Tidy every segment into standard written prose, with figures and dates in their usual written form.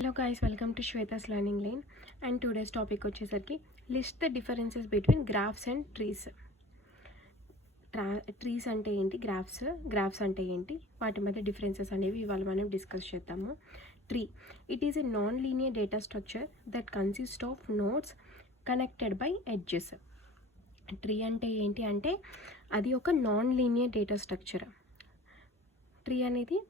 Hello guys, welcome to Shweta's Learning Lane and today's topic వచ్చేసరికి list the differences between graphs and trees. Trees అంటే ఏంటి, graphs అంటే ఏంటి, వాటి మధ్య డిఫరెన్సెస్ అనేవి ఇవాళ మనం డిస్కస్ చేద్దాము. Tree it is a non linear data structure that consist of nodes connected by edges. Tree అంటే ఏంటి అంటే అది ఒక non linear data structure. Tree అనేది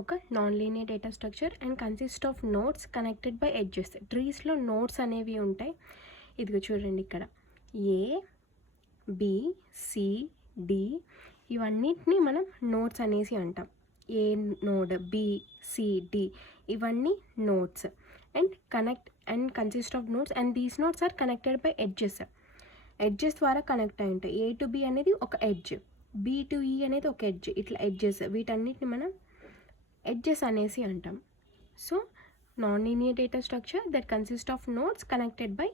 ఒక non linear data structure and consist of nodes connected by edges. ట్రీస్లో nodes అనేవి ఉంటాయి. ఇదిగో చూడండి, ఇక్కడ ఏ, బి, సి, డి ఇవన్నిటిని మనం నోడ్స్ అనేసి అంటాం. A node, B, C, D ఇవన్నీ nodes and consist of nodes and these nodes are connected by edges ద్వారా కనెక్ట్ అయి ఉంటాయి. ఏ టు బి అనేది ఒక ఎడ్జ్, బి టు ఈ అనేది ఒక ఎడ్జ్, ఇట్లా ఎడ్జెస్ వీటన్నిటిని మనం ఎడ్జెస్ అనేసి అంటాం. So non linear data structure that consist of nodes connected by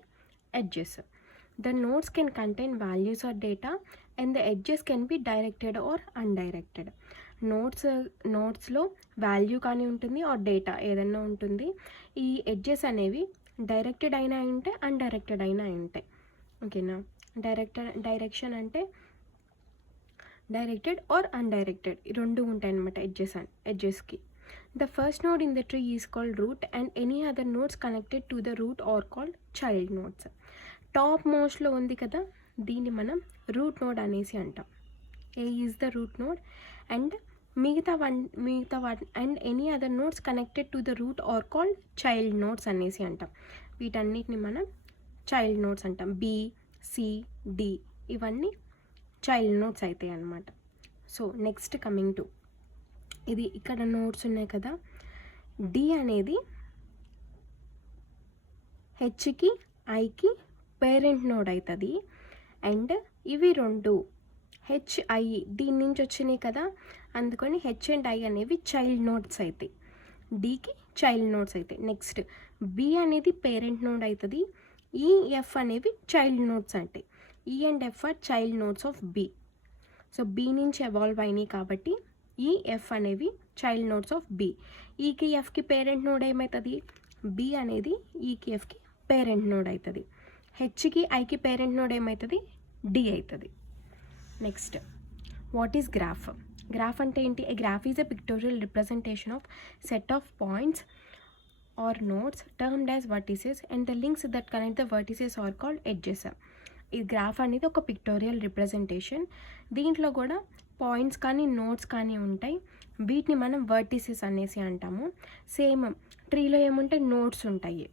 edges. The nodes can contain values or data and the edges can be directed or undirected. నోట్స్లో value కానీ ఉంటుంది are data ఏదైనా ఉంటుంది. ఈ edges అనేవి directed అయినా ఉంటాయి, undirected అయినా ఉంటాయి. ఓకేనా, డైరెక్షన్ అంటే డైరెక్టెడ్ ఆర్ అన్డైరెక్టెడ్ ఈ రెండు ఉంటాయి అన్నమాట ఎడ్జెస్కి. The first node in the tree is called root and any other nodes connected to the root are called child nodes. Top మోస్ట్లో ఉంది కదా, దీన్ని మనం రూట్ నోడ్ అనేసి అంటాం. A is the root node and మిగతా and any other nodes connected to the root are called child nodes అనేసి అంటాం. వీటన్నిటిని మనం చైల్డ్ నోడ్స్ అంటాం. బి, సి, డి ఇవన్నీ చైల్డ్ నోడ్స్ అవుతాయి అన్నమాట. సో నెక్స్ట్ కమింగ్ టు ఇది, ఇక్కడ నోడ్స్ ఉన్నాయి కదా, డి అనేది హెచ్కి ఐకి పేరెంట్ నోడ్ అవుతుంది అండ్ ఇవి రెండు హెచ్ఐ దీని నుంచి వచ్చినాయి కదా, అందుకని హెచ్ అండ్ ఐ అనేవి చైల్డ్ నోడ్స్ అవుతాయి, డికి చైల్డ్ నోడ్స్ అవుతాయి. నెక్స్ట్ బి అనేది పేరెంట్ నోడ్ అవుతుంది, ఈ ఎఫ్ అనేవి చైల్డ్ నోడ్స్ అంటే E and F are child nodes of B. So B నుంచి ఎవాల్వ్ అయినాయి కాబట్టి ఈ ఎఫ్ అనేవి చైల్డ్ నోడ్స్ ఆఫ్ బి. ఈకి ఎఫ్కి పేరెంట్ నోడ్ ఏమవుతుంది, బి అనేది ఈకి ఎఫ్కి పేరెంట్ నోడ్ అవుతుంది. హెచ్కి ఐకి పేరెంట్ నోడ్ ఏమవుతుంది, డి అవుతుంది. Next what is graph. Graph అంటే ఏంటి? A graph is a pictorial representation of set of points or nodes termed as vertices and the links that connect the vertices are called edges. ఈ graph అనేది ఒక pictorial representation. దీంట్లో కూడా points కానీ nodes కానీ ఉంటాయి, వీటిని మనం వర్టిసెస్ అనేసి అంటాము. సేమ్ ట్రీలో ఏముంటాయి, నోడ్స్ ఉంటాయి.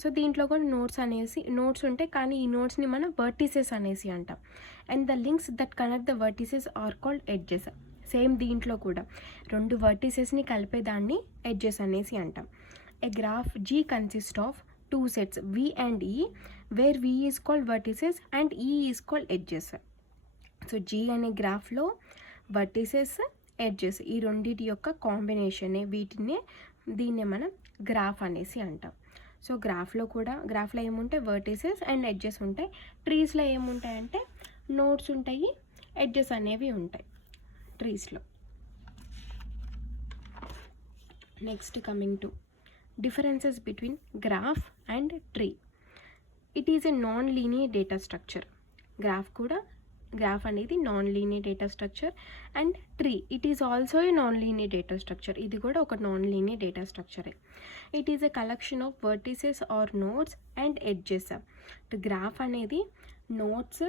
సో దీంట్లో కూడా నోడ్స్ ఉంటాయి, కానీ ఈ నోడ్స్ని మనం వర్టిసెస్ అనేసి అంటాం. And the links that connect the vertices are called edges. Same దీంట్లో కూడా రెండు వర్టిసెస్ని కలిపేదాన్ని ఎడ్జెస్ అనేసి అంటాం. A graph G consist of two sets V and E, where V is called vertices and E is called edges. So G అనే గ్రాఫ్లో vertices, edges ఈ రెండింటి యొక్క కాంబినేషనే దీన్నే మనం గ్రాఫ్ అనేసి అంటాం. సో గ్రాఫ్లో ఏముంటాయి, వర్టిసెస్ అండ్ ఎడ్జెస్ ఉంటాయి. ట్రీస్లో ఏముంటాయంటే నోడ్స్ ఉంటాయి, ఎడ్జెస్ అనేవి ఉంటాయి ట్రీస్లో. Next coming to differences between graph and tree. It is a non linear data structure. Graph అనేది non linear data structure and tree it is also a non linear data structure. ఇది కూడా ఒక non linear data స్ట్రక్చరే. It is a collection of vertices or nodes and edges. Graph అనేది nodes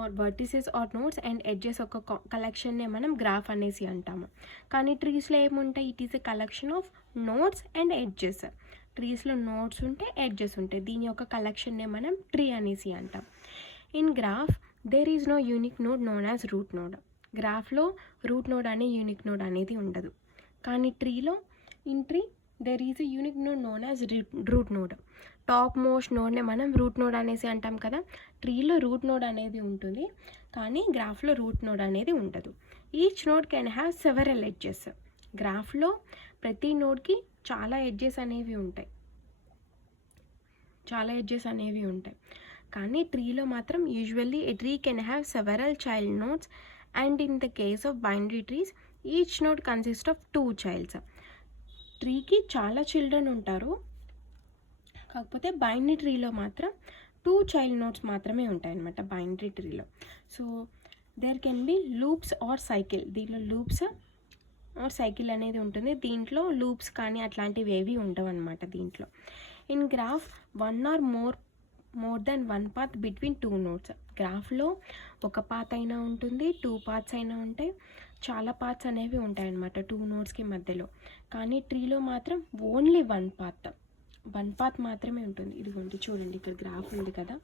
or vertices or nodes and edges ఒక కలెక్షన్నే మనం graph అనేసి అంటాము. కానీ ట్రీస్లో ఏముంటాయి, it is a collection of nodes and edges. ట్రీస్లో నోడ్స్ ఉంటాయి, ఎడ్జెస్ ఉంటాయి, దీని యొక్క కలెక్షన్నే మనం ట్రీ అనేసి అంటాం. In graph there is no unique node known as root node. గ్రాఫ్లో రూట్ నోడ్ అనే యూనిక్ నోడ్ అనేది ఉండదు, కానీ in tree there is a unique node known as root node. Top most నోడ్నే మనం రూట్ నోడ్ అనేసి అంటాం కదా. ట్రీలో రూట్ నోడ్ అనేది ఉంటుంది, కానీ గ్రాఫ్లో రూట్ నోడ్ అనేది ఉండదు. Each node can have several edges. గ్రాఫ్లో ప్రతి నోడ్కి చాలా ఎడ్జెస్ అనేవి ఉంటాయి, కానీ ట్రీలో మాత్రం usually a tree can have several child nodes and in the case of binary trees each node consist of 2 childs. ట్రీకి చాలా చిల్డ్రన్ ఉంటారు, కాకపోతే బైనరీ ట్రీలో మాత్రం 2 చైల్డ్ నోడ్స్ మాత్రమే ఉంటాయన్నమాట బైనరీ ట్రీలో. So there can be loops or cycle. దీంట్లో loops or cycle అనేది ఉంటుంది. దీంట్లో లూప్స్ కానీ అట్లాంటివి ఏవి ఉండవు అనమాట దీంట్లో. In graph 1 or more than 1 path between 2 nodes. గ్రాఫ్లో ఒక పాత్ అయినా ఉంటుంది, 2 పాత్స్ అయినా ఉంటాయి, చాలా పాత్స్ అనేవి ఉంటాయన్నమాట 2 నోడ్స్కి మధ్యలో. కానీ ట్రీలో మాత్రం ఓన్లీ 1 పాత్ మాత్రమే ఉంటుంది. ఇదిగోండి చూడండి, ఇక్కడ గ్రాఫ్ ఉంది కదా,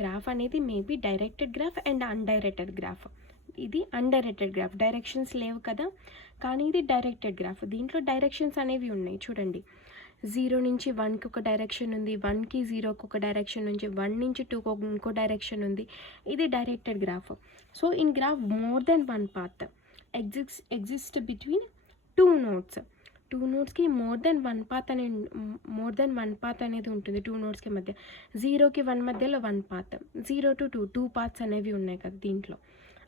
గ్రాఫ్ అనేది maybe directed graph and undirected graph. ఇది అన్డైరెక్టెడ్ గ్రాఫ్, డైరెక్షన్స్ లేవు కదా, కానీ ఇది డైరెక్టెడ్ గ్రాఫ్. దీంట్లో డైరెక్షన్స్ అనేవి ఉన్నాయి చూడండి. 0 నుంచి 1కి ఒక డైరెక్షన్ ఉంది, 1కి 0కి ఒక డైరెక్షన్ నుంచి 1 నుంచి 2కి ఇంకో డైరెక్షన్ ఉంది. ఇది directed graph. So in graph more than 1 path exist between 2 nodes. 2 నోడ్స్కి మోర్ దెన్ 1 పాత్ అనేది ఉంటుంది 2 నోడ్స్కి మధ్య. 0కి 1 మధ్యలో 1 పాత్, 0 to 2 పాత్స్ అనేవి ఉన్నాయి కదా దీంట్లో.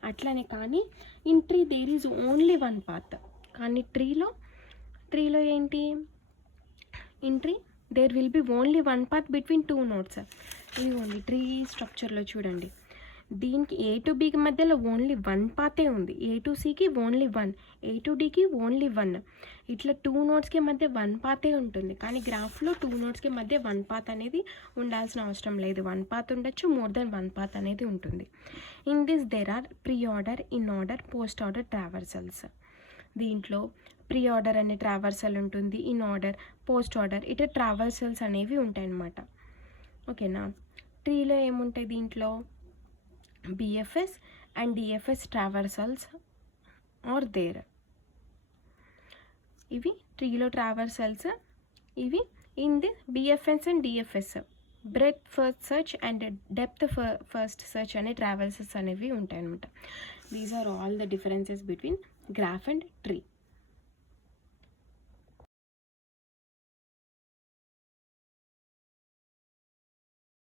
అట్లనే కానీ in tree there is only 1 path. కానీ ట్రీలో ఏంటి, in tree there will be only 1 path between 2 nodes. ఇది ఓన్లీ ట్రీ స్ట్రక్చర్లో చూడండి, దీనికి A to Bకి మధ్యలో ఓన్లీ 1 పాతే ఉంది, A to Cకి ఓన్లీ 1, A to Dకి ఓన్లీ 1. ఇట్లా 2 నోడ్స్కి మధ్య 1 పాతే ఉంటుంది. కానీ గ్రాఫ్లో 2 నోడ్స్కి మధ్య 1 పాత్ అనేది ఉండాల్సిన అవసరం లేదు. 1 పాత్ ఉండొచ్చు, మోర్ దెన్ 1 పాత్ అనేది ఉంటుంది. In this there are pre order, in order, post order traversals. దీంట్లో ప్రీ ఆర్డర్ అనే ట్రావర్సల్ ఉంటుంది, ఇన్ ఆర్డర్, పోస్ట్ ఆర్డర్, ఇట్లా ట్రావర్సల్స్ అనేవి ఉంటాయి అన్నమాట. ఓకేనా. ట్రీలో ఏముంటాయి, దీంట్లో BFS and DFS traversals are there. ఇవి ట్రీలో ట్రావర్సల్స్. ఇవి in the BFS and DFS breadth first search and depth first search అనే ట్రావర్సల్స్ అనేవి ఉంటాయి అన్నమాట. These are all the differences between graph and tree.